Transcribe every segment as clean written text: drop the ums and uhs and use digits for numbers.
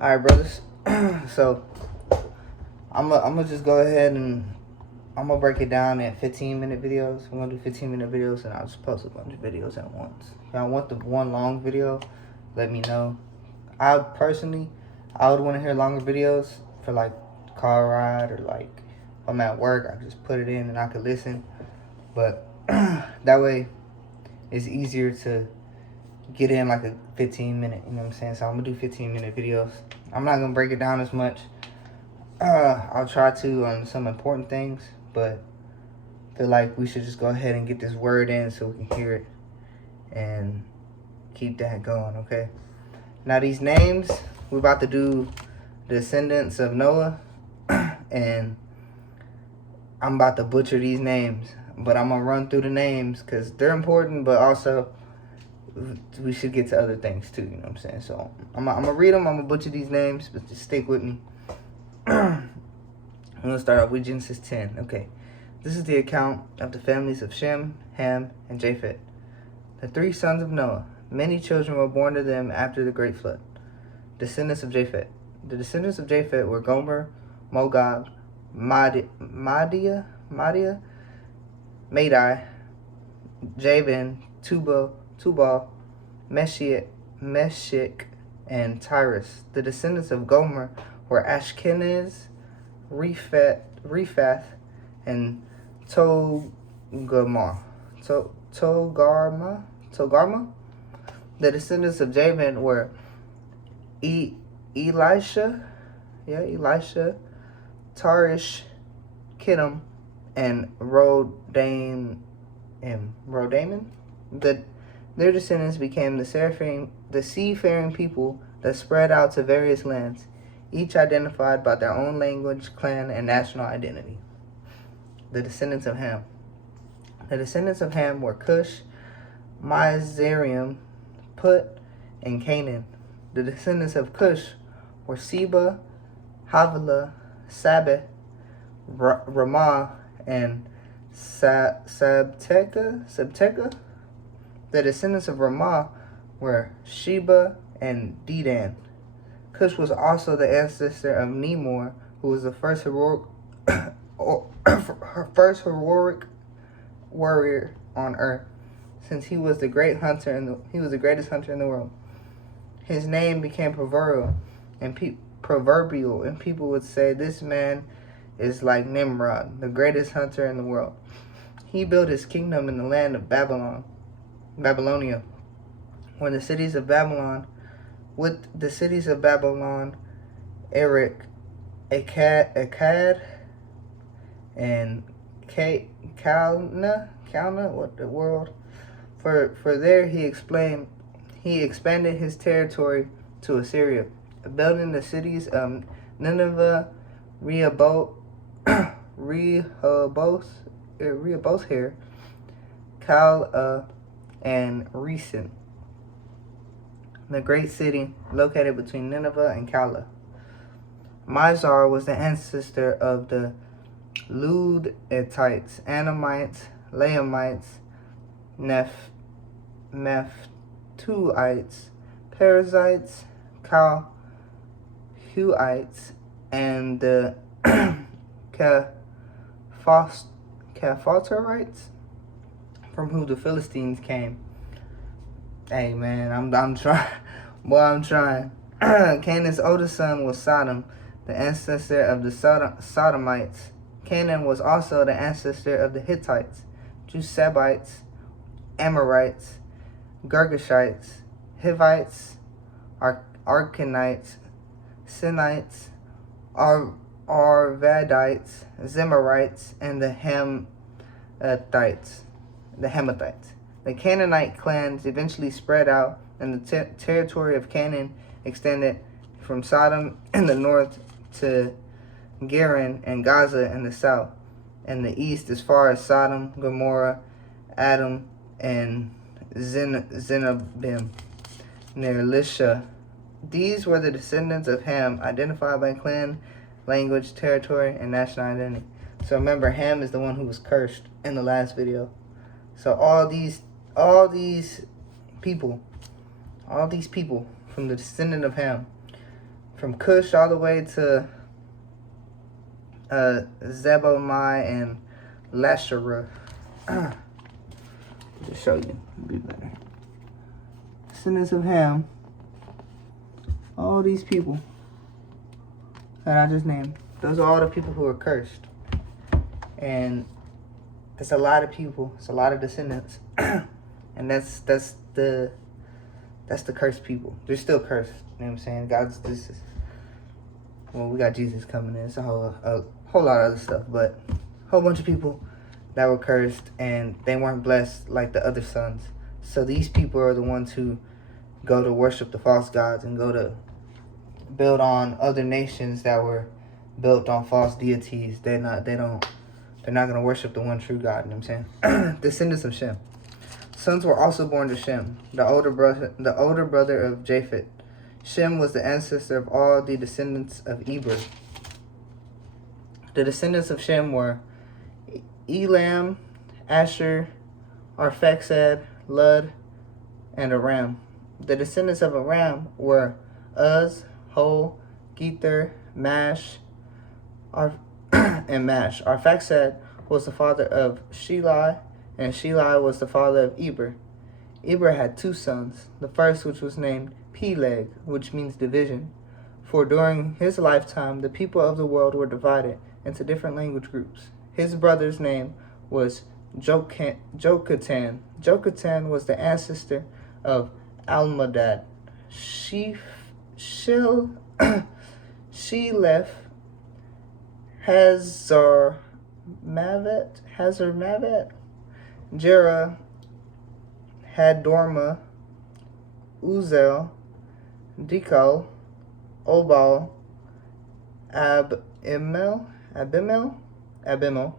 All right, brothers. So I'm gonna just go ahead and I'm gonna break it down in 15-minute videos. I'm gonna do 15-minute videos, and I'll just post a bunch of videos at once. If y'all want the one long video, let me know. I would want to hear longer videos for like car ride or like if I'm at work. I can just put it in and I can listen. But that way, it's easier to get in like a 15-minute. You know what I'm saying? So I'm gonna do 15-minute videos. I'm not gonna break it down as much. I'll try to on some important things, but I feel like we should just go ahead and get this word in so we can hear it and keep that going, okay? Now these names, we're about to do descendants of Noah, and I'm about to butcher these names, but I'm gonna run through the names because they're important, but also we should get to other things too, you know what I'm saying? So I'm gonna read them, I'm gonna butcher these names, but just stick with me. I'm gonna start off with Genesis 10. Okay, this is the account of the families of Shem, Ham, and Japheth, the three sons of Noah. Many children were born to them after the great flood. Descendants of Japheth. The descendants of Japheth were Gomer, Magog, Madai, Javan, Tubal, Meshech, and Tyrus. The descendants of Gomer were Ashkenaz, Rephath, and Togarmah. Togarmah. The descendants of Javan were Elisha, Tarish, Kittim, and Rodaman. Their descendants became the seafaring people that spread out to various lands, each identified by their own language, clan, and national identity. The descendants of Ham. The descendants of Ham were Cush, Mizraim, Put, and Canaan. The descendants of Cush were Seba, Havilah, Sabbath, Ramah, and Sabteka. The descendants of Ramah were Sheba and Dedan. Cush was also the ancestor of Nemor, who was the first heroic warrior on earth, since he was the greatest hunter in the world. His name became proverbial, and people would say, "This man is like Nimrod, the greatest hunter in the world." He built his kingdom in the land of Babylonia. With the cities of Babylon, Erech, Akkad, and Calna, what the world? For there he expanded his territory to Assyria, building the cities of Nineveh, Rehoboth, Kal, and Resen, the great city located between Nineveh and Kala. Mizar was the ancestor of the Luditites, Anamites, Laamites, Nephtuites, Perizzites, Calhuites, and the Caphatorites, from whom the Philistines came. Hey man, I'm trying. Boy, I'm trying. Canaan's oldest son was Sodom, the ancestor of the Sodomites. Canaan was also the ancestor of the Hittites, Jebusites, Amorites, Girgashites, Hivites, Arkanites, Sinites, Arvadites, Zemarites, and the Hamathites. The Canaanite clans eventually spread out, and the territory of Canaan extended from Sodom in the north to Gerar and Gaza in the south, and the east as far as Sodom, Gomorrah, Adam, and Zenabim near Lisha. These were the descendants of Ham, identified by clan, language, territory, and national identity. So remember, Ham is the one who was cursed in the last video. So all these people from the descendant of Ham, from Cush all the way to Zebonai and Lasherah. To show you, it'll be better. Descendants of Ham, all these people that I just named, those are all the people who are cursed. And it's a lot of people, it's a lot of descendants. And that's the cursed people. They're still cursed. You know what I'm saying? Well, we got Jesus coming in. It's a whole lot of other stuff, but a whole bunch of people that were cursed, and they weren't blessed like the other sons. So these people are the ones who go to worship the false gods and go to build on other nations that were built on false deities. They're not going to worship the one true God. You know what I'm saying? Descendants of Shem. Sons were also born to Shem, the older brother of Japheth. Shem was the ancestor of all the descendants of Eber. The descendants of Shem were Elam, Asher, Arphaxad, Lud, and Aram. The descendants of Aram were Uz, Hol, Gether, Mash, and Mash. Arphaxad was the father of Shelah, and Shelah was the father of Eber. Eber had two sons, the first which was named Peleg, which means division. For during his lifetime, the people of the world were divided into different language groups. His brother's name was Joktan. Joktan was the ancestor of Almadad. Sheleph, Hazarmavet, Jerah, Hadorma, Uzel, Dikal, Obal, Abimel,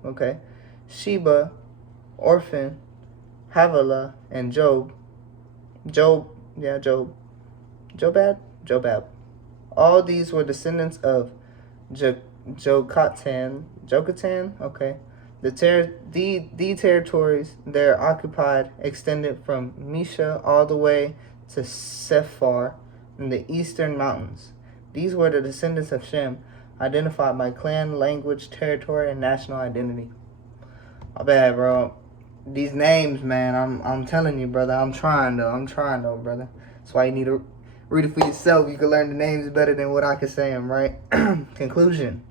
okay, Sheba, Orphan, Havilah, and Jobab. All these were descendants of Jokatan, okay. The territories there occupied extended from Misha all the way to Sephar in the eastern mountains. These were the descendants of Shem, identified by clan, language, territory, and national identity. My bad, bro. These names, man, I'm telling you, brother. I'm trying though, brother. That's why you need to read it for yourself. You can learn the names better than what I can say them, right? Conclusion.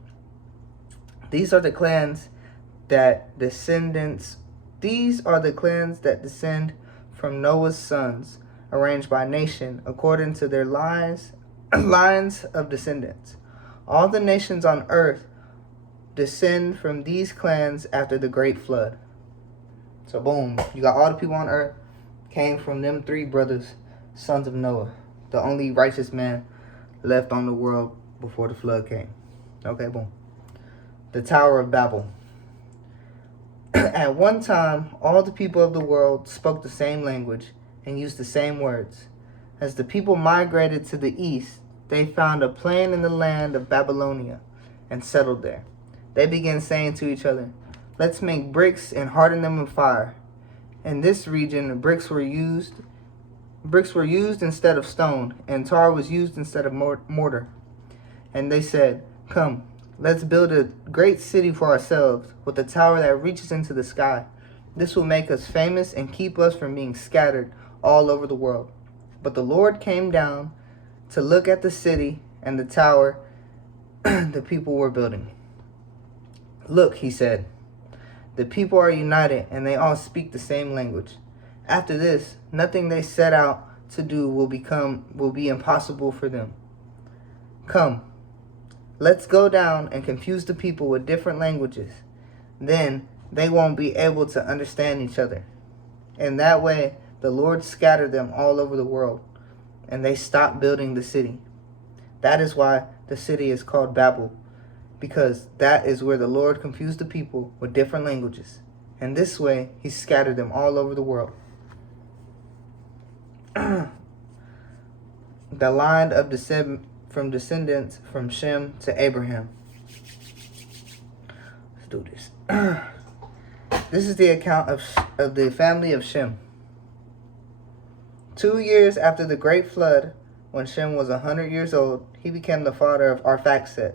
These are the clans that descend from Noah's sons, arranged by nation according to their lines of descendants. All the nations on earth descend from these clans after the great flood. So boom, you got all the people on earth came from them three brothers, sons of Noah, the only righteous man left on the world before the flood came. Okay, boom. The Tower of Babel. At one time, all the people of the world spoke the same language and used the same words. As the people migrated to the east, they found a plain in the land of Babylonia and settled there. They began saying to each other, "Let's make bricks and harden them in fire." In this region, bricks were used instead of stone, and tar was used instead of mortar. And they said, "Come, let's build a great city for ourselves with a tower that reaches into the sky. This will make us famous and keep us from being scattered all over the world." But the Lord came down to look at the city and the tower the people were building. "Look," he said, "the people are united and they all speak the same language. After this, nothing they set out to do will be impossible for them. Come, let's go down and confuse the people with different languages. Then they won't be able to understand each other." In that way, the Lord scattered them all over the world, and they stopped building the city. That is why the city is called Babel, because that is where the Lord confused the people with different languages. And this way, he scattered them all over the world. The line of descendants from Shem to Abraham. Let's do this. This is the account of the family of Shem. 2 years after the great flood, When Shem was 100 years old, he became the father of Arphaxad.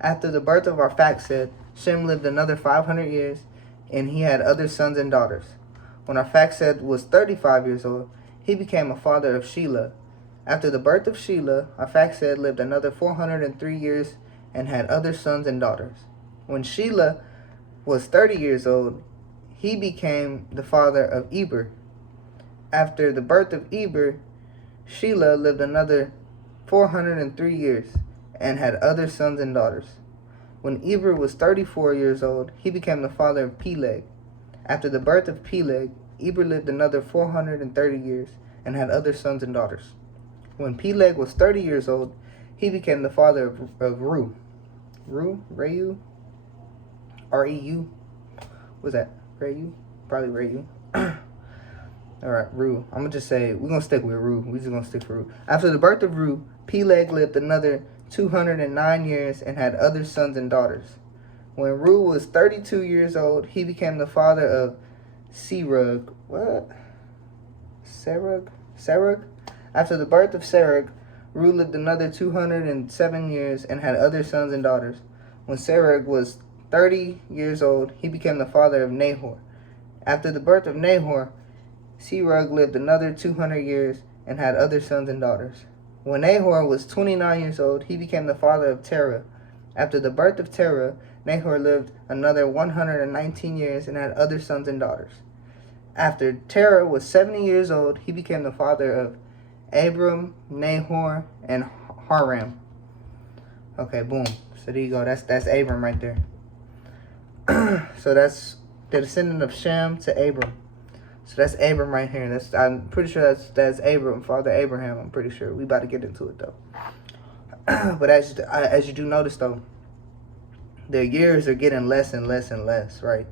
After the birth of Arphaxad, Shem lived another 500 years, and he had other sons and daughters. When Arphaxad was 35 years old, he became a father of Shelah. After the birth of Shelah, Arphaxad lived another 403 years and had other sons and daughters. When Shelah was 30 years old, he became the father of Eber. After the birth of Eber, Shelah lived another 403 years and had other sons and daughters. When Eber was 34 years old, he became the father of Peleg. After the birth of Peleg, Eber lived another 430 years and had other sons and daughters. When Peleg was 30 years old, he became the father of Reu. Reu? R-E-U? What's that? Reu? Probably Reu. Alright, Reu. I'm going to just say, we're going to stick with Reu. We're just going to stick with Reu. After the birth of Reu, Peleg lived another 209 years and had other sons and daughters. When Reu was 32 years old, he became the father of Serug. What? Serug? After the birth of Serug, Reu lived another 207 years and had other sons and daughters. When Serug was 30 years old, he became the father of Nahor. After the birth of Nahor, Serug lived another 200 years and had other sons and daughters. When Nahor was 29 years old, he became the father of Terah. After the birth of Terah, Nahor lived another 119 years and had other sons and daughters. After Terah was 70 years old, he became the father of Abram, Nahor, and Haran. Okay, boom. So there you go. That's Abram right there. So that's the descendant of Shem to Abram. So that's Abram right here. I'm pretty sure that's Abram, father Abraham. I'm pretty sure. We about to get into it though. But as you do notice though, their years are getting less and less and less, right?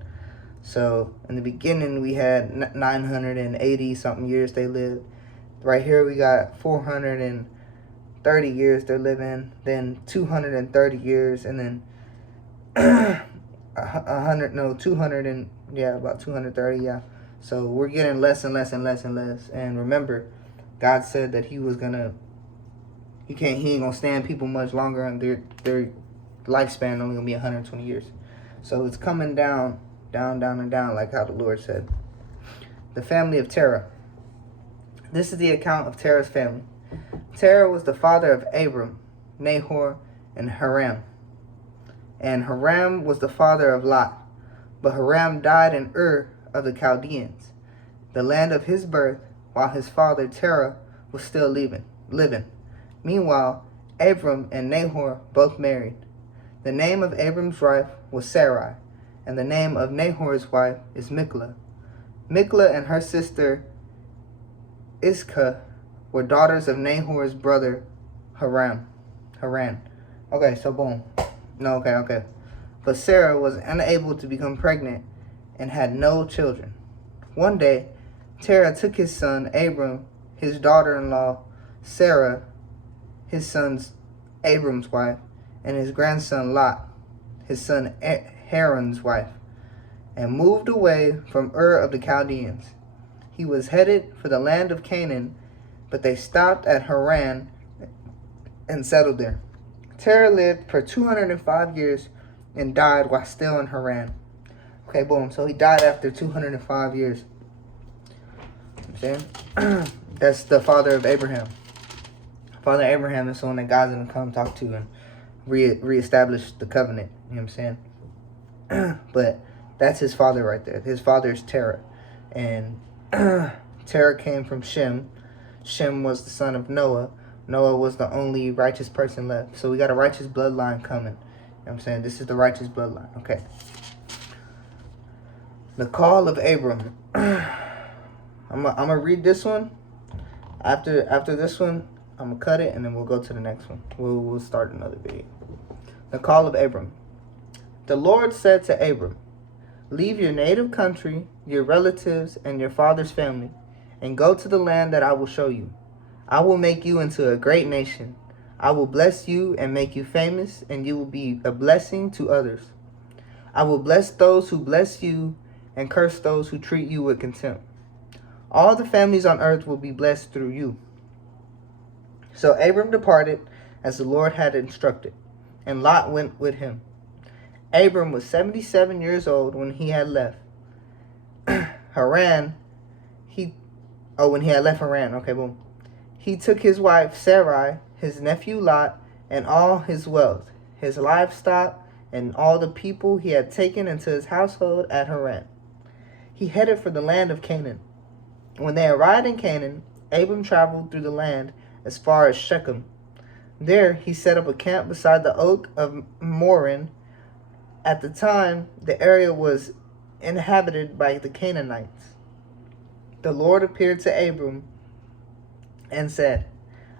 So in the beginning we had 980 something years they lived. Right here we got 430 years they're living, then 230 years, and then 230, yeah. So we're getting less and less and less and less. And remember, God said that he ain't gonna stand people much longer, and their lifespan only gonna be 120 years. So it's coming down, and down, like how the Lord said. The family of Terah. This is the account of Terah's family. Terah was the father of Abram, Nahor, and Haran. And Haran was the father of Lot. But Haran died in Ur of the Chaldeans, the land of his birth, while his father Terah was still living. Meanwhile, Abram and Nahor both married. The name of Abram's wife was Sarai, and the name of Nahor's wife is Miklah. Miklah and her sister Iscah were daughters of Nahor's brother Haran. Okay, so boom. No, okay. But Sarah was unable to become pregnant and had no children. One day, Terah took his son Abram, his daughter-in-law Sarah, his son Abram's wife, and his grandson Lot, his son Haran's wife, and moved away from Ur of the Chaldeans. He was headed for the land of Canaan, but they stopped at Haran and settled there. Terah lived for 205 years and died while still in Haran. Okay, boom. So he died after 205 years. Okay? That's the father of Abraham. Father Abraham is the one that God's going to come talk to and reestablish the covenant. You know what I'm saying? But that's his father right there. His father is Terah. And Terah came from Shem. Shem was the son of Noah. Noah was the only righteous person left. So we got a righteous bloodline coming. You know what I'm saying? This is the righteous bloodline. Okay. The call of Abram. I'm gonna read this one. After this one, I'm gonna cut it and then we'll go to the next one. We'll start another video. The call of Abram. The Lord said to Abram, "Leave your native country, your relatives, and your father's family, and go to the land that I will show you. I will make you into a great nation. I will bless you and make you famous, and you will be a blessing to others. I will bless those who bless you and curse those who treat you with contempt. All the families on earth will be blessed through you. So Abram departed as the Lord had instructed, and Lot went with him. Abram was 77 years old when he had left Haran. When he had left Haran. Okay, boom. He took his wife Sarai, his nephew Lot, and all his wealth, his livestock, and all the people he had taken into his household at Haran. He headed for the land of Canaan. When they arrived in Canaan, Abram traveled through the land as far as Shechem. There he set up a camp beside the oak of Morin. At the time, the area was inhabited by the Canaanites. The Lord appeared to Abram and said,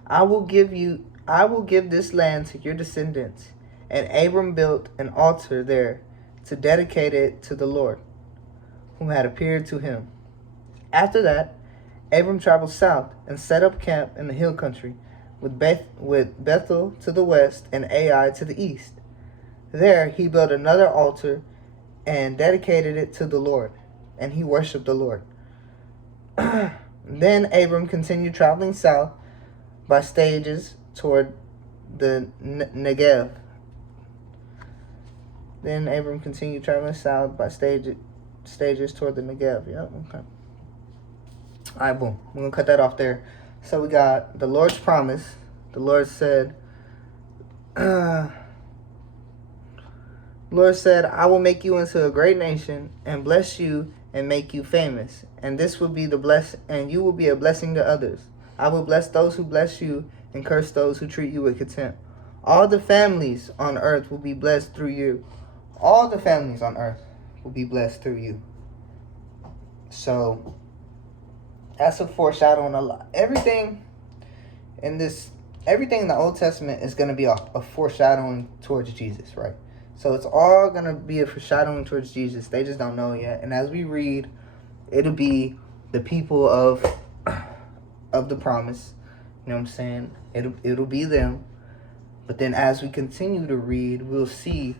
I will give this land to your descendants. And Abram built an altar there to dedicate it to the Lord, whom had appeared to him. After that, Abram traveled south and set up camp in the hill country, with Bethel to the west and Ai to the east. There he built another altar and dedicated it to the Lord, and he worshipped the Lord. Then Abram continued traveling south by stages toward the Negev. Then Abram continued traveling south by stages toward the Negev. Yep, okay. Alright, boom. We're going to cut that off there. So we got the Lord's promise. The Lord said, Lord said, I will make you into a great nation and bless you and make you famous. And this will be and you will be a blessing to others. I will bless those who bless you and curse those who treat you with contempt. All the families on earth will be blessed through you. All the families on earth will be blessed through you. So that's a foreshadowing a lot. Everything in the Old Testament is going to be a foreshadowing towards Jesus, right? So it's all going to be a foreshadowing towards Jesus. They just don't know yet. And as we read, it'll be the people of the promise. You know what I'm saying? It'll be them. But then as we continue to read, we'll see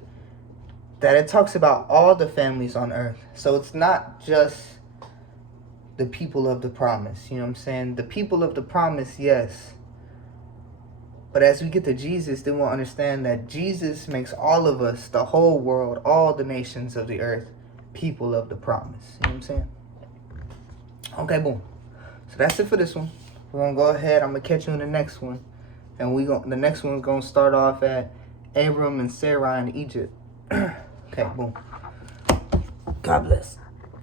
that it talks about all the families on earth. So it's not just the people of the promise. You know what I'm saying? The people of the promise, yes. But as we get to Jesus, then we'll understand that Jesus makes all of us, the whole world, all the nations of the earth, people of the promise. You know what I'm saying? Okay, boom. So that's it for this one. We're going to go ahead. I'm going to catch you in the next one. And the next one's going to start off at Abram and Sarai in Egypt. Okay, boom. God bless.